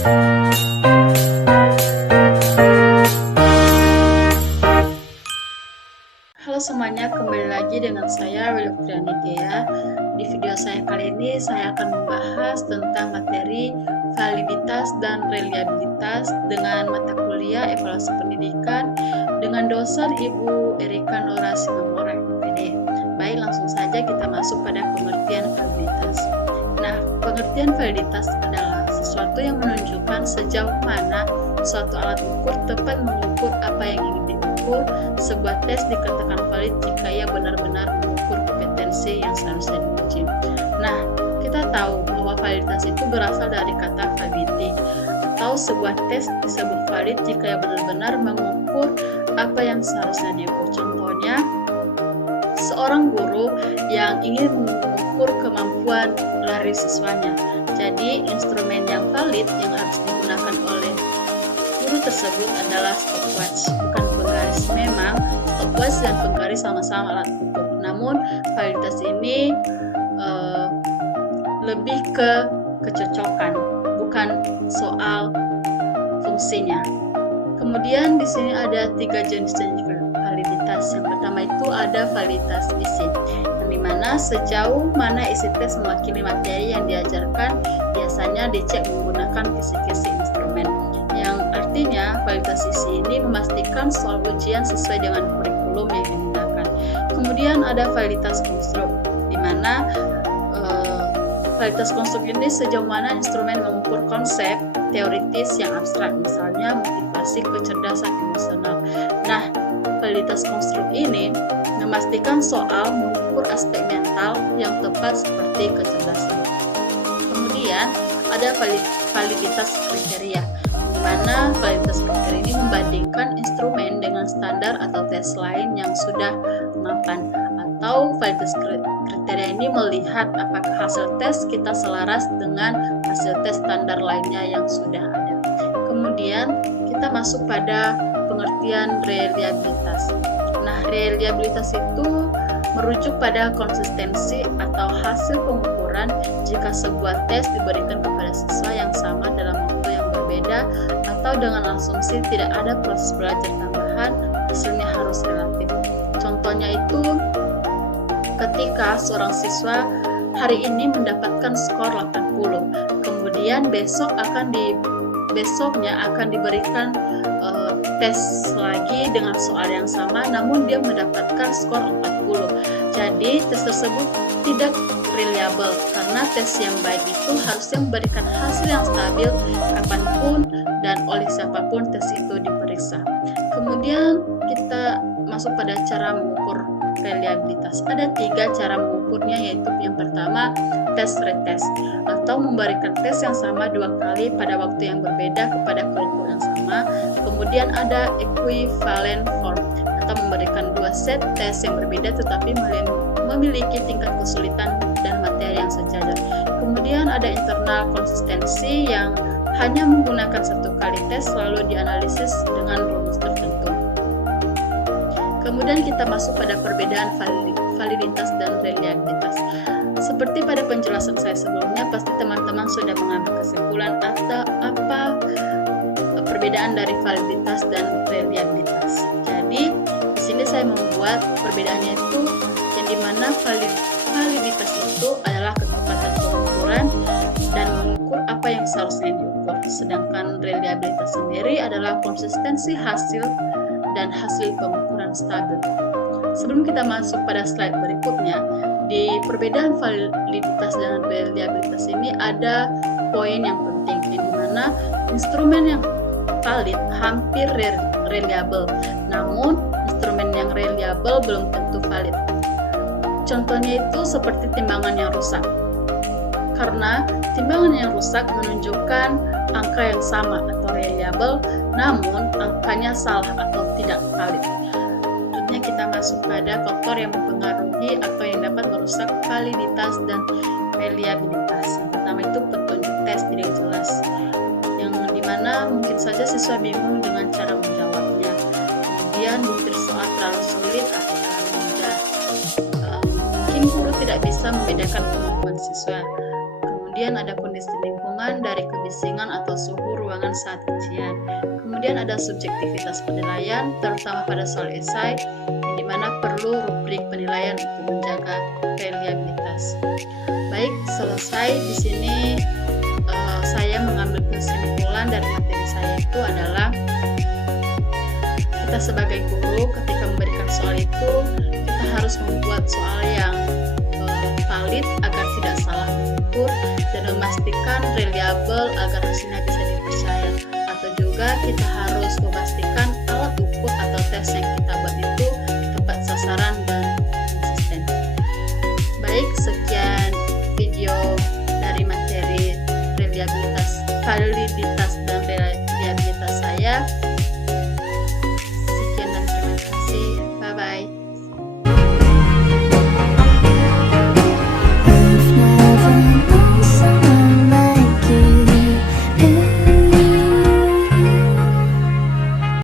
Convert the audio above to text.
Halo semuanya, kembali lagi dengan saya Willy Prianikea. Di video saya kali ini saya akan membahas tentang materi validitas dan reliabilitas dengan mata kuliah evaluasi pendidikan dengan dosen Ibu Erika Nora Simamora MPD. Baik, langsung saja kita masuk pada pengertian validitas. Nah, pengertian validitas adalah sesuatu yang menunjukkan sejauh mana suatu alat ukur tepat mengukur apa yang ingin diukur. Sebuah tes dikatakan valid jika ia benar-benar mengukur kompetensi yang seharusnya diuji. Nah, kita tahu bahwa validitas itu berasal dari kata validity, atau sebuah tes disebut valid jika ia benar-benar mengukur apa yang seharusnya diukur. Contohnya, seorang guru yang ingin mengukur kemampuan lari siswanya. Jadi, instrumen yang valid yang harus digunakan oleh guru tersebut adalah stopwatch, bukan penggaris. Memang stopwatch dan penggaris sama-sama alat ukur, namun validitas ini lebih ke kecocokan, bukan soal fungsinya. Kemudian di sini ada 3 jenis validitas. Yang pertama itu ada validitas isi, yang dimana sejauh mana isi tes mewakili materi yang diajarkan biasanya dicek menggunakan kisi-kisi instrumen. Yang artinya validitas isi ini memastikan soal ujian sesuai dengan kurikulum yang digunakan. Kemudian ada validitas konstruk, di mana validitas konstruk ini sejauh mana instrumen mengukur konsep teoritis yang abstrak, misalnya motivasi kecerdasan emosional. Nah, validitas konstruk ini memastikan soal mengukur aspek mental yang tepat seperti kecerdasan. Kemudian ada validitas kriteria, di mana validitas kriteria ini membandingkan instrumen dengan standar atau tes lain yang sudah mapan. Atau validitas kriteria ini melihat apakah hasil tes kita selaras dengan hasil tes standar lainnya yang sudah ada. Kemudian kita masuk pada pengertian reliabilitas. Nah, reliabilitas itu merujuk pada konsistensi atau hasil pengukuran jika sebuah tes diberikan kepada siswa yang sama dalam waktu yang berbeda atau dengan asumsi tidak ada proses belajar tambahan, hasilnya harus relatif. Contohnya itu ketika seorang siswa hari ini mendapatkan skor 80, kemudian besoknya akan diberikan tes lagi dengan soal yang sama, namun dia mendapatkan skor 40. Jadi tes tersebut tidak reliable, karena tes yang baik itu harusnya memberikan hasil yang stabil kapanpun dan oleh siapapun tes itu diperiksa. Kemudian kita masuk pada cara mengukur reliabilitas. Ada 3 cara mengukurnya, yaitu yang pertama tes retest, atau memberikan tes yang sama 2 kali pada waktu yang berbeda kepada kelompok yang sama. Kemudian ada equivalent form, atau memberikan 2 set tes yang berbeda tetapi memiliki tingkat kesulitan dan materi yang sejajar. Kemudian ada internal konsistensi, yang hanya menggunakan 1 kali tes lalu dianalisis dengan rumus tertentu. Kemudian kita masuk pada perbedaan validitas dan reliabilitas. Seperti pada penjelasan saya sebelumnya, pasti teman-teman sudah mengambil kesimpulan atau apa perbedaan dari validitas dan reliabilitas. Jadi, di sini saya membuat perbedaannya itu yang dimana validitas itu adalah ketepatan pengukuran dan mengukur apa yang seharusnya diukur. Sedangkan reliabilitas sendiri adalah konsistensi hasil dan hasil pengukuran stabil. Sebelum kita masuk pada slide berikutnya, di perbedaan validitas dan reliabilitas ini ada poin yang penting, di mana instrumen yang valid hampir reliable, namun instrumen yang reliable belum tentu valid. Contohnya itu seperti timbangan yang rusak, karena timbangan yang rusak menunjukkan angka yang sama atau reliable, namun angkanya salah atau tidak valid. Selanjutnya kita masuk pada faktor yang mempengaruhi atau yang dapat merusak validitas dan reliabilitas. Yang pertama itu petunjuk tes tidak jelas, yang dimana mungkin saja siswa bingung dengan cara menjawabnya. Kemudian butir soal terlalu sulit atau terlalu mudah. Mungkin guru tidak bisa membedakan kemampuan siswa. kemudian ada kondisi lingkungan dari kebisingan atau suhu ruangan saat ujian. Kemudian ada subjektivitas penilaian, terutama pada soal esai, yang dimana perlu rubrik penilaian untuk menjaga reliabilitas. Baik, selesai di sini saya mengambil kesimpulan dari materi saya itu adalah kita sebagai guru ketika memberikan soal itu kita harus membuat soal yang valid agar tidak salah mengukur dan memastikan reliable agar hasilnya bisa dipercaya, atau juga kita harus memastikan alat ukur atau tes yang kita buat itu tepat sasaran dan konsisten. Baik, sekian video dari materi reliabilitas, validitas